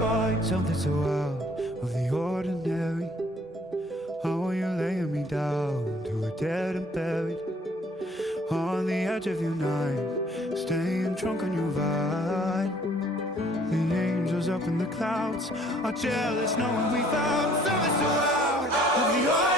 find something so out of the ordinary? How are you laying me down to a dead and buried? On the edge of your knife, staying drunk on your vine. The angels up in the clouds are jealous knowing we found something so out of the ordinary.